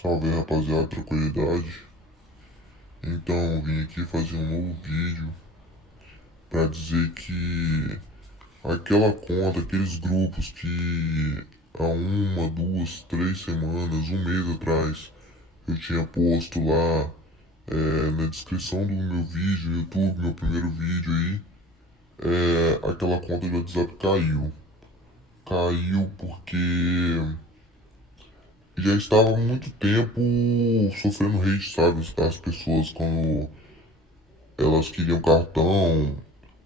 Salve aí, rapaziada, tranquilidade. Então, eu vim aqui fazer um novo vídeo pra dizer que aquela conta, aqueles grupos que há uma, duas, 3 semanas, um mês atrás, eu tinha posto lá na descrição do meu vídeo no YouTube, meu primeiro vídeo aí, aquela conta do WhatsApp caiu. Caiu porque já estava há muito tempo sofrendo hate, sabe? As pessoas quando elas queriam cartão,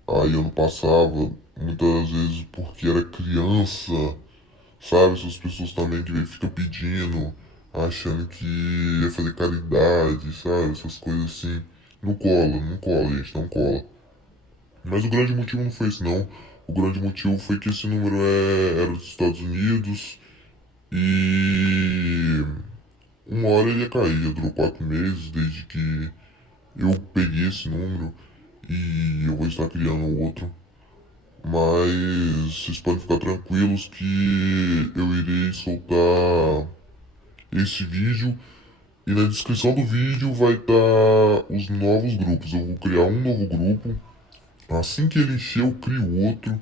aí eu não passava, muitas vezes porque era criança, sabe? Essas pessoas também que ficam pedindo, achando que ia fazer caridade, sabe? Essas coisas assim. Não cola, não cola, gente, não cola. Mas o grande motivo não foi isso, não. O grande motivo foi que esse número era dos Estados Unidos e uma hora ele ia cair. Já durou 4 meses desde que eu peguei esse número e eu vou estar criando outro. Mas vocês podem ficar tranquilos que eu irei soltar esse vídeo e na descrição do vídeo vai estar os novos grupos. Eu vou criar um novo grupo. Assim que ele encher, eu crio outro.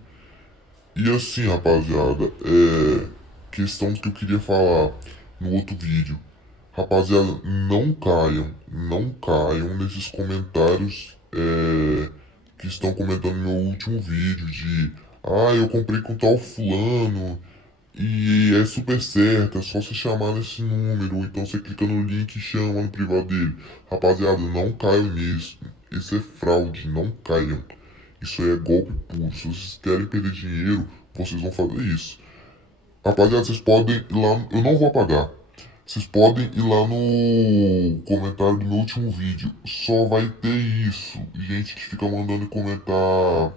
E assim, rapaziada, questão que eu queria falar no outro vídeo. Rapaziada, não caiam nesses comentários que estão comentando no meu último vídeo de eu comprei com tal fulano e é super certo, é só você chamar nesse número, ou então você clica no link e chama no privado dele. Rapaziada, não caiam nisso. Isso é fraude, não caiam. Isso aí é golpe puro. Se vocês querem perder dinheiro, vocês vão fazer isso. Rapaziada, vocês podem ir lá. Eu não vou apagar. Vocês podem ir lá no comentário do meu último vídeo. Só vai ter isso. Gente que fica mandando comentar.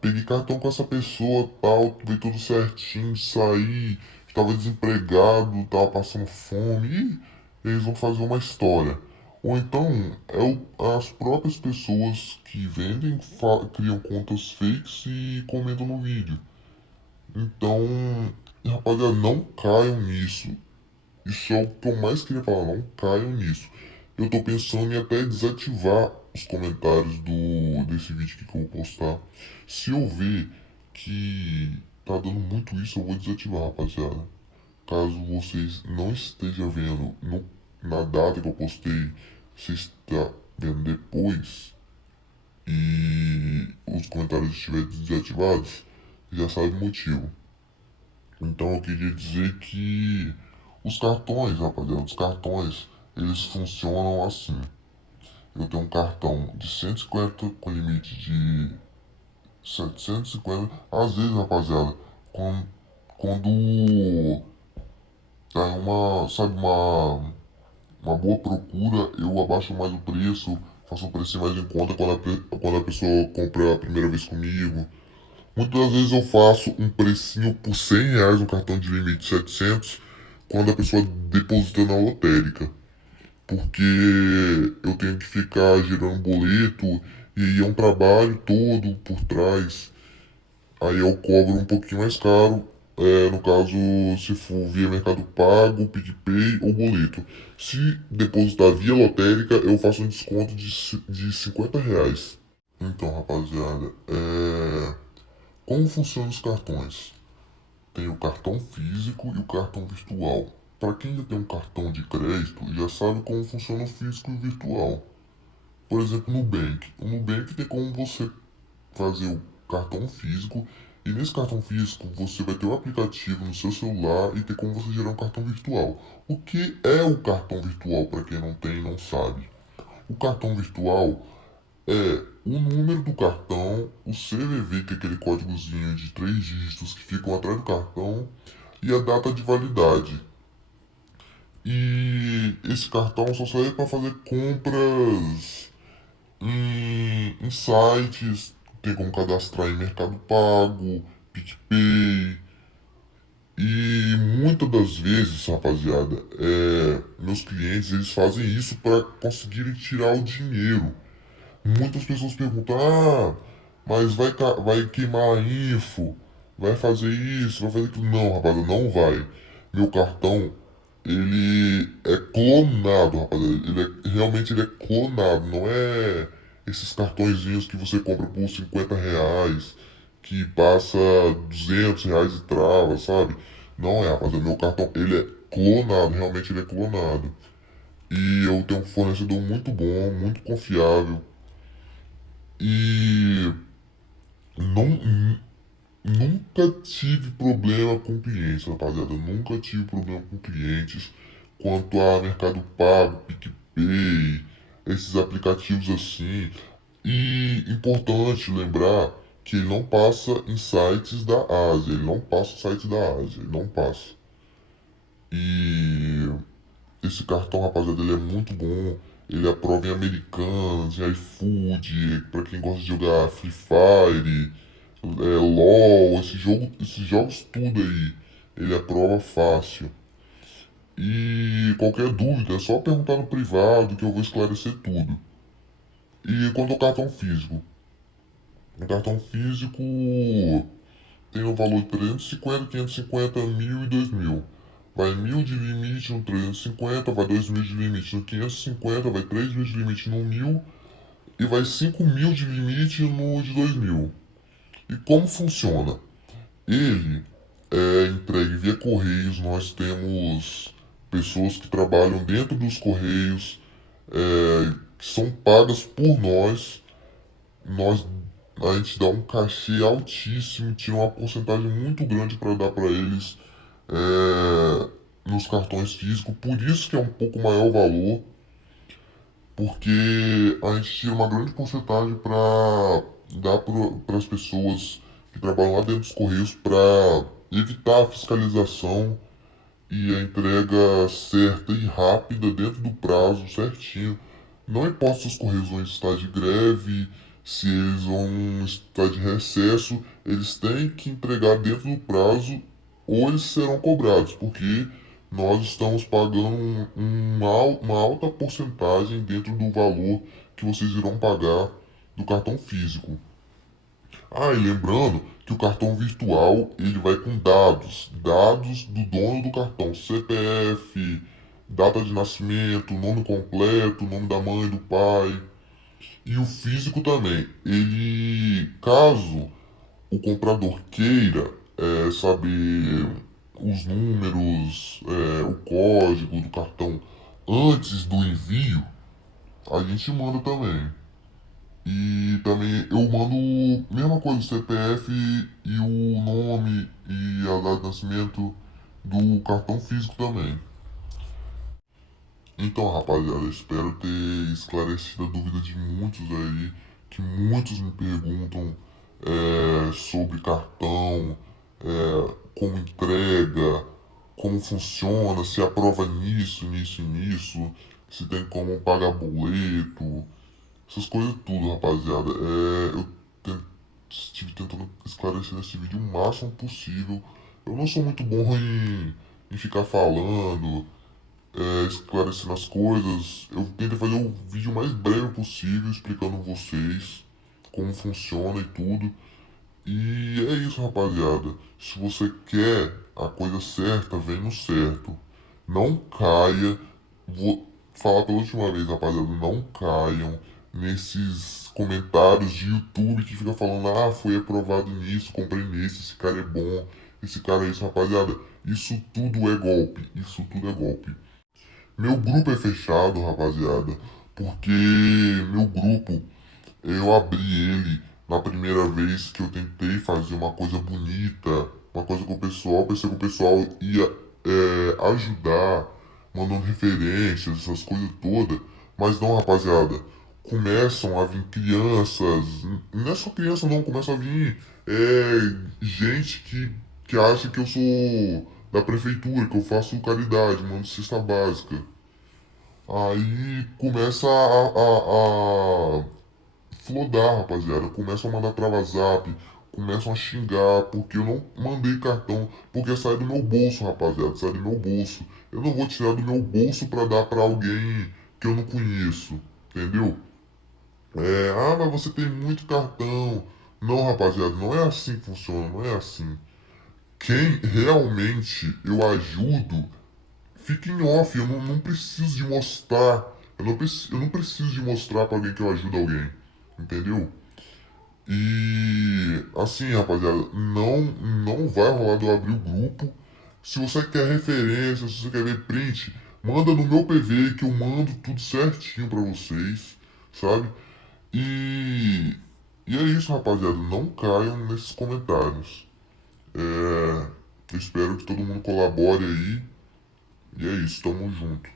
Peguei cartão com essa pessoa, tal, veio tudo certinho, saí, estava desempregado, tava passando fome. E eles vão fazer uma história. Ou então, as próprias pessoas que vendem criam contas fakes e comentam no vídeo. Então, rapaziada, não caiam nisso. Isso é o que eu mais queria falar, não caiam nisso. Eu tô pensando em até desativar os comentários desse vídeo que eu vou postar. Se eu ver que tá dando muito isso, eu vou desativar, rapaziada. Caso vocês não estejam vendo na data que eu postei, você está vendo depois e os comentários estiverem desativados, já sabe o motivo. Então eu queria dizer que os cartões, rapaziada, os cartões, eles funcionam assim. Eu tenho um cartão de 150 com limite de 750. Às vezes, rapaziada, quando tá sabe, uma boa procura, eu abaixo mais o preço, faço um preço mais em conta quando a pessoa compra a primeira vez comigo. Muitas vezes eu faço um precinho por R$ 100 no cartão de limite 700 quando a pessoa deposita na lotérica. Porque eu tenho que ficar girando boleto e é um trabalho todo por trás. Aí eu cobro um pouquinho mais caro, no caso, se for via Mercado Pago, PicPay ou boleto. Se depositar via lotérica, eu faço um desconto de R$ 50. Então, rapaziada, como funcionam os cartões? Tem o cartão físico e o cartão virtual. Para quem já tem um cartão de crédito, já sabe como funciona o físico e o virtual. Por exemplo, Nubank. O Nubank tem como você fazer o cartão físico e nesse cartão físico você vai ter o aplicativo no seu celular e ter como você gerar um cartão virtual. O que é o cartão virtual para quem não tem e não sabe? O cartão virtual é o número do cartão, o CVV, que é aquele códigozinho de 3 dígitos que ficam atrás do cartão, e a data de validade. E esse cartão só serve para fazer compras em sites, tem como cadastrar em Mercado Pago, PicPay. E muitas das vezes, rapaziada, meus clientes eles fazem isso para conseguirem tirar o dinheiro. Muitas pessoas perguntam, mas vai queimar a info, vai fazer isso, vai fazer aquilo. Não, rapaziada, não vai. Meu cartão ele é clonado, rapaziada. Realmente ele é clonado, não é esses cartõezinhos que você compra por R$ 50, que passa R$ 200 e trava, sabe? Não é, rapaziada. Meu cartão, ele é clonado, realmente ele é clonado. E eu tenho um fornecedor muito bom, muito confiável. E não, nunca tive problema com clientes, rapaziada. Nunca tive problema com clientes quanto a Mercado Pago, PicPay, esses aplicativos assim. E importante lembrar que ele não passa em sites da Ásia. Ele não passa em sites da Ásia. Ele não passa. E esse cartão, rapaziada, ele é muito bom. Ele aprova em Americanas, em iFood, pra quem gosta de jogar Free Fire, LOL, esses jogos tudo aí. Ele aprova fácil. E qualquer dúvida é só perguntar no privado que eu vou esclarecer tudo. E quanto ao cartão físico? O cartão físico tem o valor de 350, 550, 1.000 e 2.000. Vai 1.000 de limite no 350, vai 2.000 de limite no 550, vai 3.000 de limite no 1.000 e vai 5.000 de limite no de 2.000. E como funciona? Ele é entregue via Correios, nós temos pessoas que trabalham dentro dos Correios, que são pagas por nós, a gente dá um cachê altíssimo, tira uma porcentagem muito grande para dar para eles nos cartões físicos, por isso que é um pouco maior o valor, porque a gente tira uma grande porcentagem para dar para as pessoas que trabalham lá dentro dos Correios para evitar a fiscalização e a entrega certa e rápida dentro do prazo certinho. Não importa se os Correios vão estar de greve, se eles vão estar de recesso, eles têm que entregar dentro do prazo ou eles serão cobrados, porque nós estamos pagando uma alta porcentagem dentro do valor que vocês irão pagar do cartão físico. Ah, e lembrando que o cartão virtual ele vai com dados do dono do cartão, CPF, data de nascimento, nome completo, nome da mãe, do pai. E o físico também. Ele, caso o comprador queira saber os números, o código do cartão antes do envio, a gente manda também. E também eu mando mesma coisa, o CPF e o nome e a data de nascimento do cartão físico também. Então, rapaziada, espero ter esclarecido a dúvida de muitos aí, que muitos me perguntam sobre cartão, como entrega, como funciona, se aprova nisso, nisso e nisso, se tem como pagar boleto, essas coisas tudo, rapaziada. Eu estive tentando esclarecer nesse vídeo o máximo possível. Eu não sou muito bom em ficar falando, esclarecendo as coisas. Eu tentei fazer o vídeo mais breve possível, explicando a vocês como funciona e tudo. E é isso, rapaziada. Se você quer a coisa certa, vem no certo. Não caia. Vou falar pela última vez, rapaziada. Não caiam nesses comentários de YouTube que fica falando: ah, foi aprovado nisso, comprei nesse, esse cara é bom, esse cara é isso, rapaziada. Isso tudo é golpe. Isso tudo é golpe. Meu grupo é fechado, rapaziada, porque meu grupo eu abri ele na primeira vez que eu tentei fazer uma coisa bonita, uma coisa com o pessoal, pensei que o pessoal ia ajudar, mandando referências, essas coisas todas, mas não, rapaziada, começam a vir crianças, não é só criança não, começa a vir gente que acha que eu sou da prefeitura, que eu faço caridade, mando cesta básica. Aí começa a flodar, rapaziada. Começam a mandar trava zap, começam a xingar porque eu não mandei cartão, porque sai do meu bolso, rapaziada, sai do meu bolso. Eu não vou tirar do meu bolso pra dar pra alguém que eu não conheço, entendeu? Mas você tem muito cartão. Não, rapaziada, não é assim que funciona, não é assim. Quem realmente eu ajudo fica em off, eu não preciso de mostrar. Eu não preciso de mostrar pra alguém que eu ajudo alguém. Entendeu? E assim, rapaziada, não vai rolar de eu abrir o grupo. Se você quer referência, se você quer ver print, manda no meu PV que eu mando tudo certinho pra vocês, sabe? E, e é isso, rapaziada. Não caiam nesses comentários. Eu espero que todo mundo colabore aí. E é isso, tamo junto.